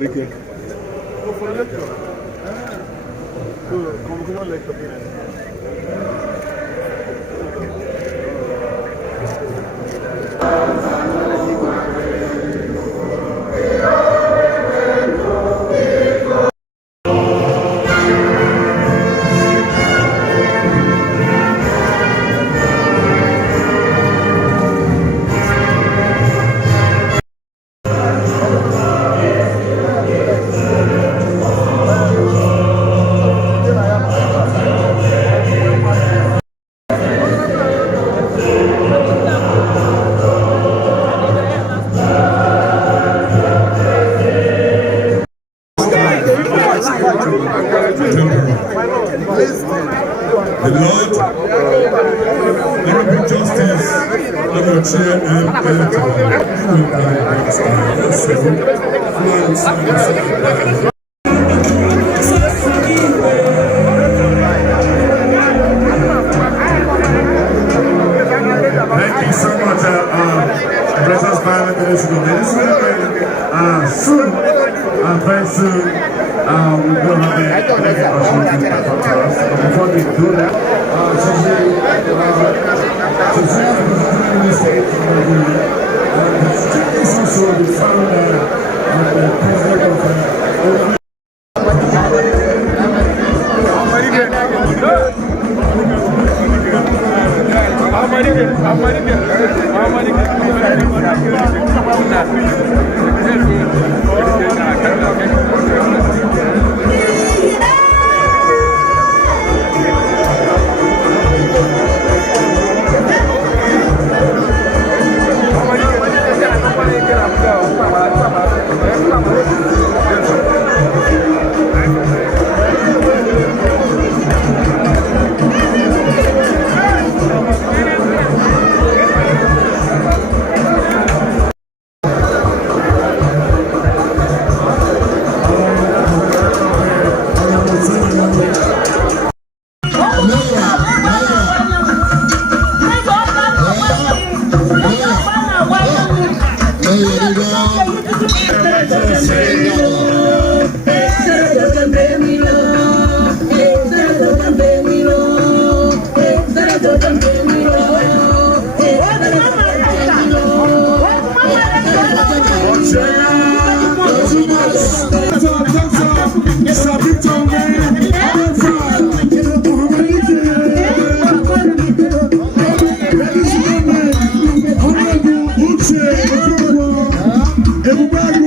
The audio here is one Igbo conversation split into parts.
Como que no le conviene. The Lord, Honorable Justice, Honorable Chair and Thank you so much, President Violent Municipal Minister. Soon, very soon, we're going to have the opportunity to come to us. But before we do that, since we have the state it's also the founder and the president of Everybody,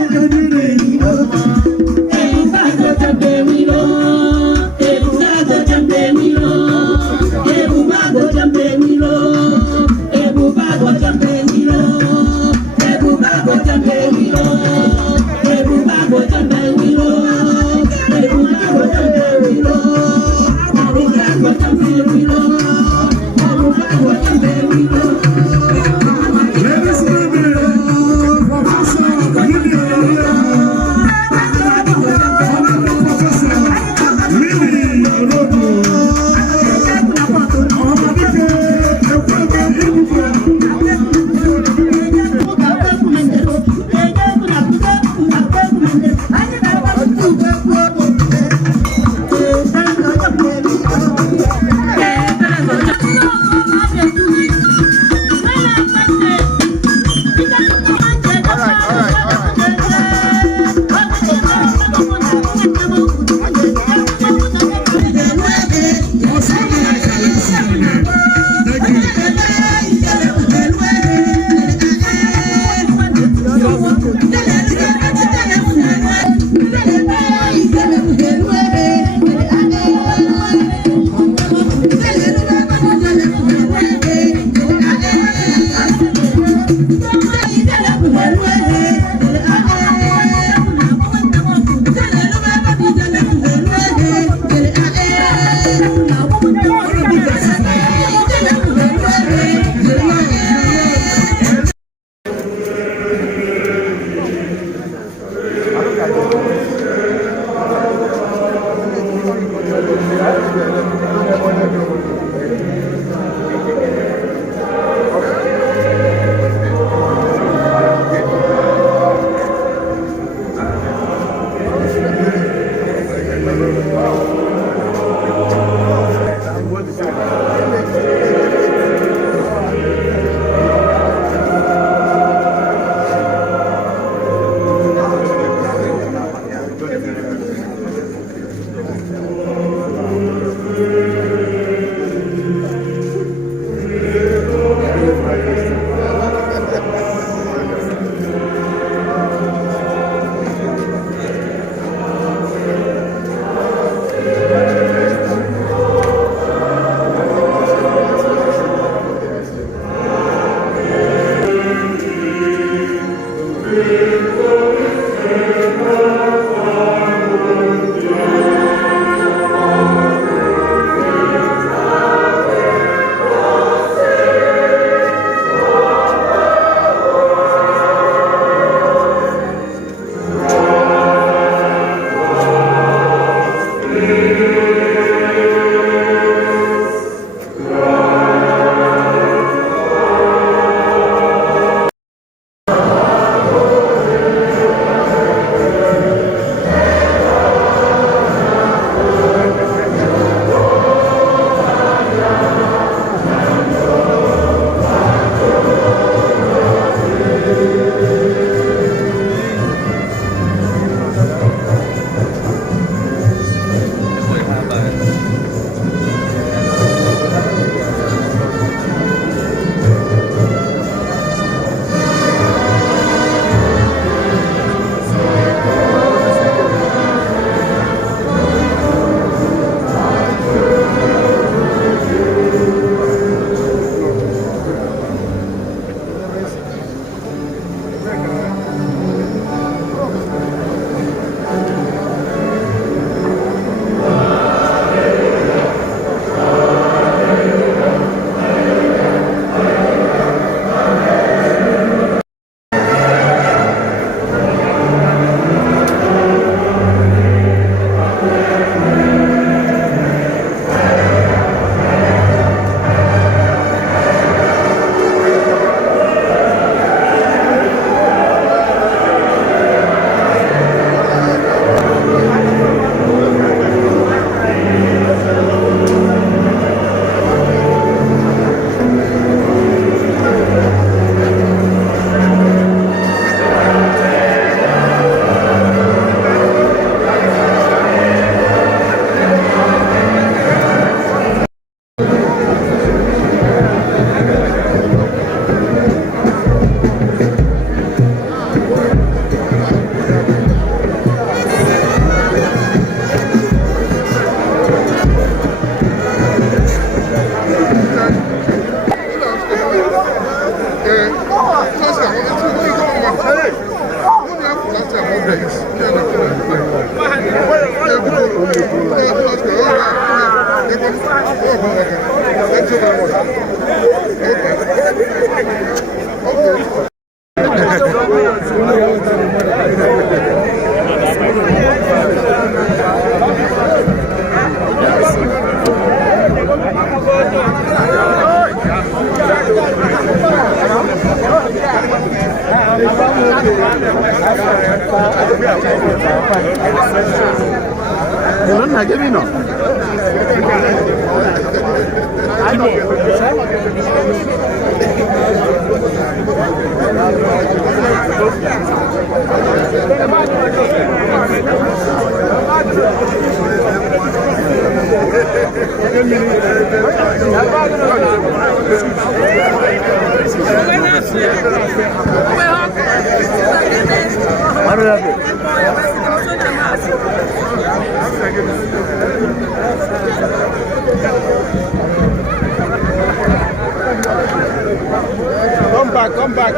Come back.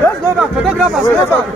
Let's go back. Photographers, go back.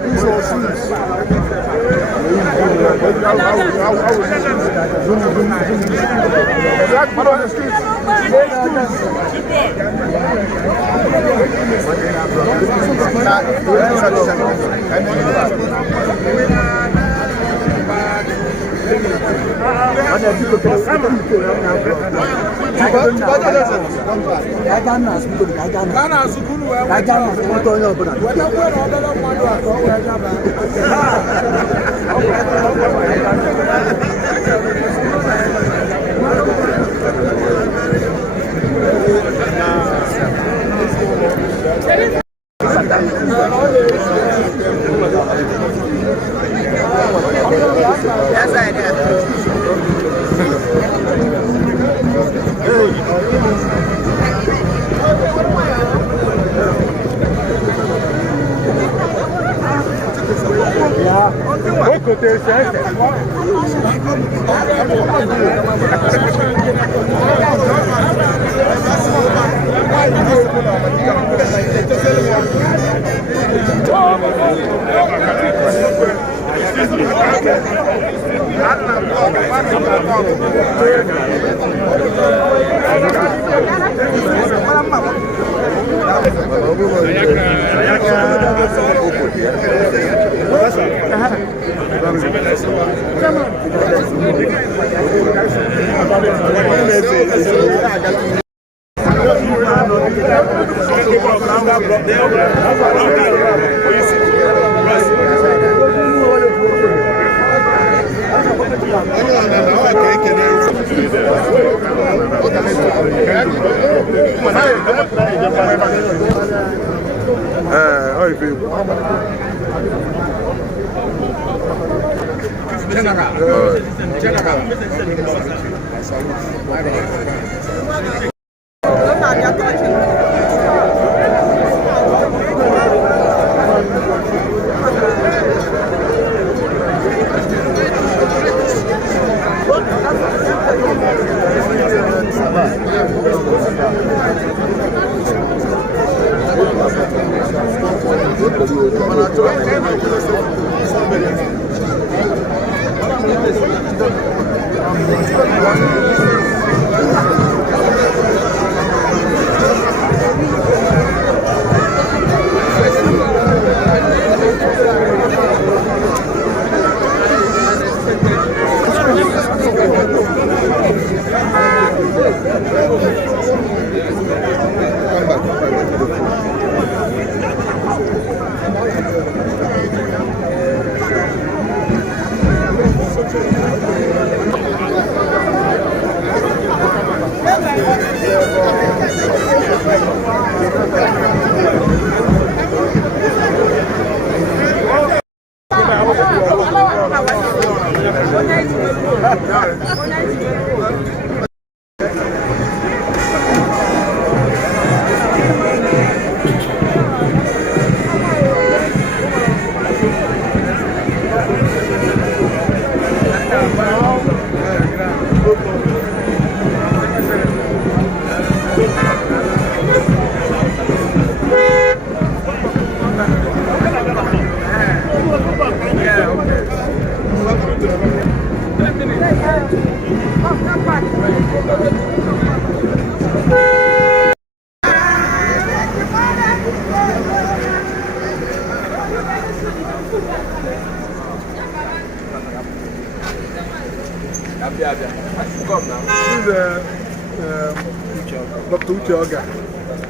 Dr. Uche Oga,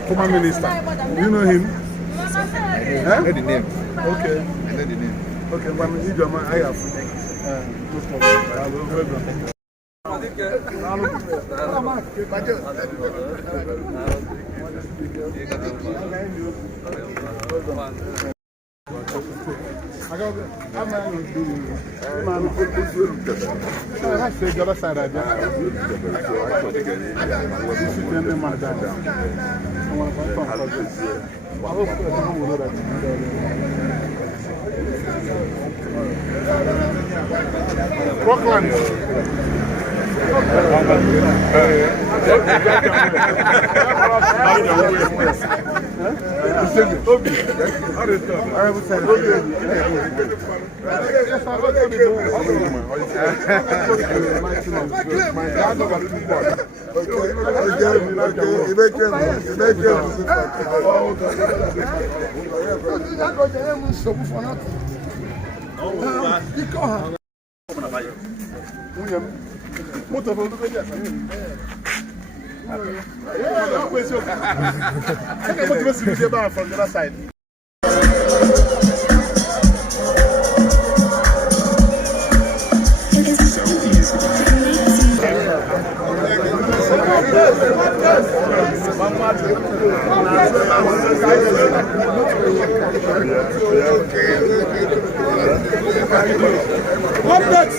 former minister. Do you know him? I know the name. Okay. I know the name. Okay, but I have. No problem. From the other side. What next?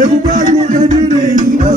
Everybody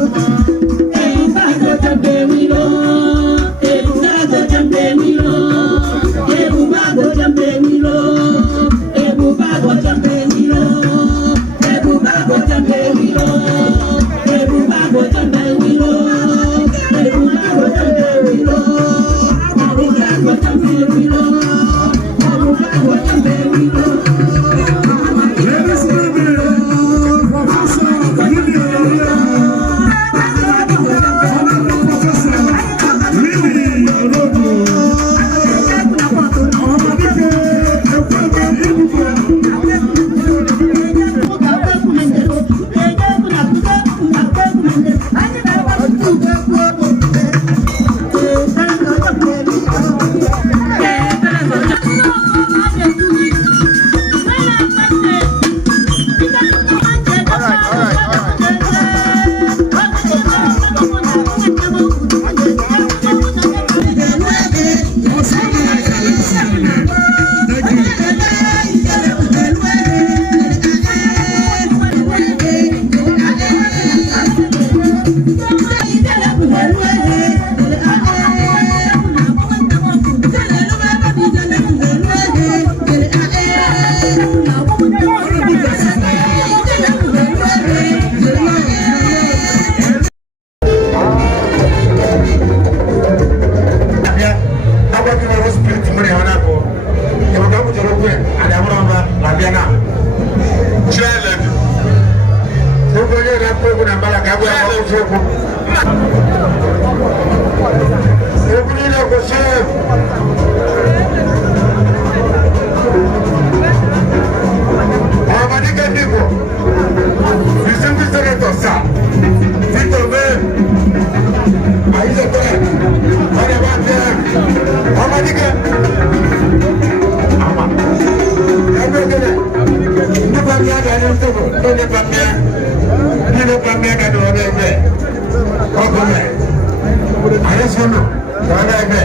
Ayesolo, Ghana Ebe.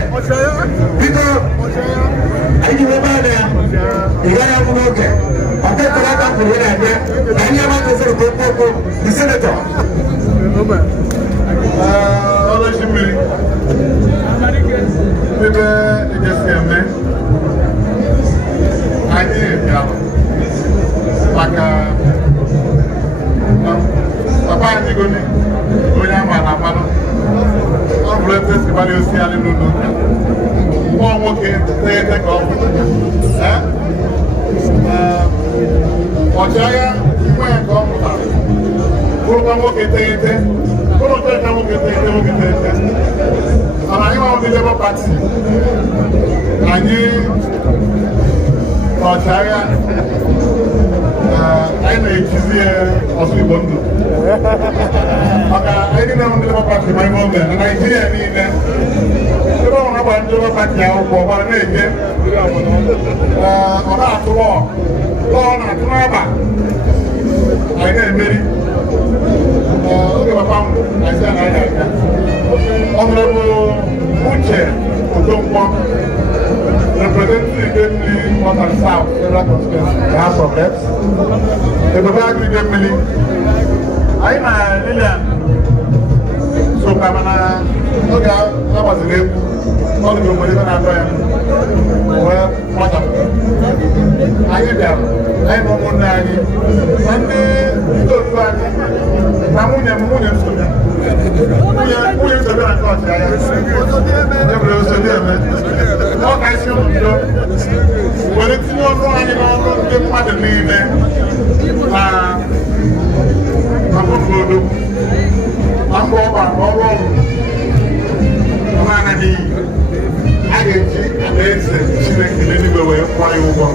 Biko, ayi wo ba na igara mu oge. Ate kora ka ku na ade. Ani ama to so ko the senator. Ọlọ́ ṣe mìírí. Bíbẹ́ ìjẹsí ẹ̀mẹ́. Anyị bịara maka papa anyị goni onye ama na mmanụ. Ọ bụrụ ebe esi gbara osi anyị n'ụlọ ụka. Nwa nwoke na-ete ka ọ bụ. Ọchịagha nwa ya ka ọ pụtara. Bụrụkwa nwoke teghete. Bụrụ nke ka nwoke teghete. Mana anyị nwa ndị Labour Party. Anyị ọchịagha anyị na-ejizi ọsụ Igbo ndụ. Maka anyị niile ndị Labour Party ma ime oge na Naịjirịa niile ebe ọ na-agba ndị Labour Party akwụkwọ gbara na-eje ọ na-atụ ọ na-atụ n'aba anyị na-emeri oge papa m anyị si anaghị aga ọnụrụbụ Uche Okonkwo representing the North and South Federal Constituency, the House of Reps. The Babag Family. I'm a Lilian. So, Kamana, okay, that was the name. All the people living out there. Well, what up? I am there. I'm a Monani. And you don't try. I'm going to school. Who is the grand coach? What I see on the door. When it's not running around, get mad at me there. I'm going to do. I'm going to I get you, and then she makes the living away, flying over.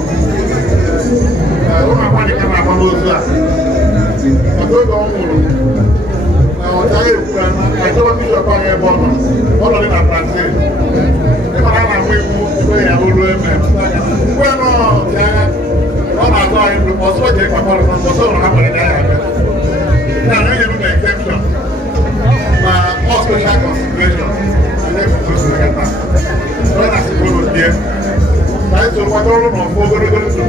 I don't want to come up on those glass. I go on. I don't think you're going to go on in a plantain. If I have a way to I will remember. Well, no, I'm not going to also take my policy for so long. Now, I need an exemption. All special consideration. When I see people here, I saw what all of them are going to do.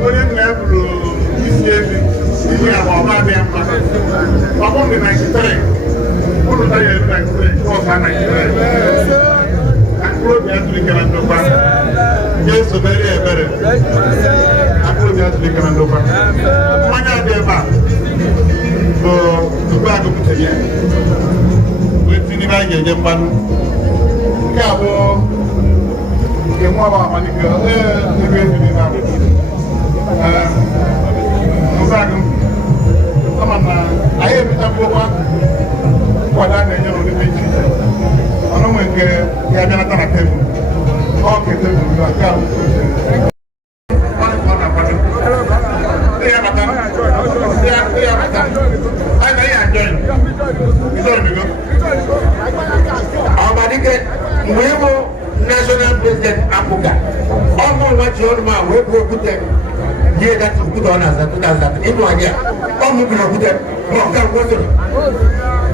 When you have to see about them, I'm only 93. Who do I have 93? Because I'm 93. I'm going to be able to go back. Yes, so very. I'm going to be able to go back. When I get back, to back up to you. We're finishing by Japan. Cabo, que mueva manica, de bien de nada. No saben, amana, ahí está poco, cuando ne yo de bichi. Ano me que ya na ta na temu. O que temu na ka. National President Apuga. Almost what your man will put them. Yeah, that's good on us. That in one year. Almost put them.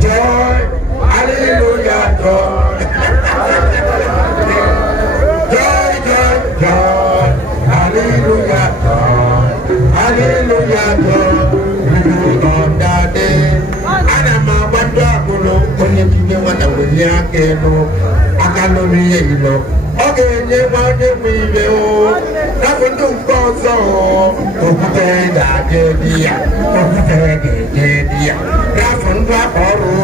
Joy. Hallelujah. Joy. Joy. Hallelujah. Hallelujah. Joy. On that day. And I'm a wonder. When you give me what I will hear. Akalori ilo oge nye wanye wiwe o nafundu mkozo okute daje dia nafundu akoro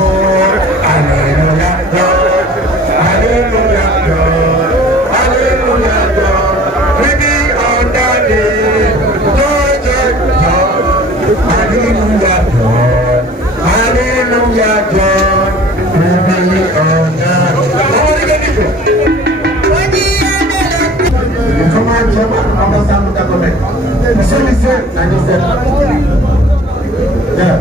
hallelujah hallelujah hallelujah baby on that day joy hallelujah hallelujah baby on that Yeah.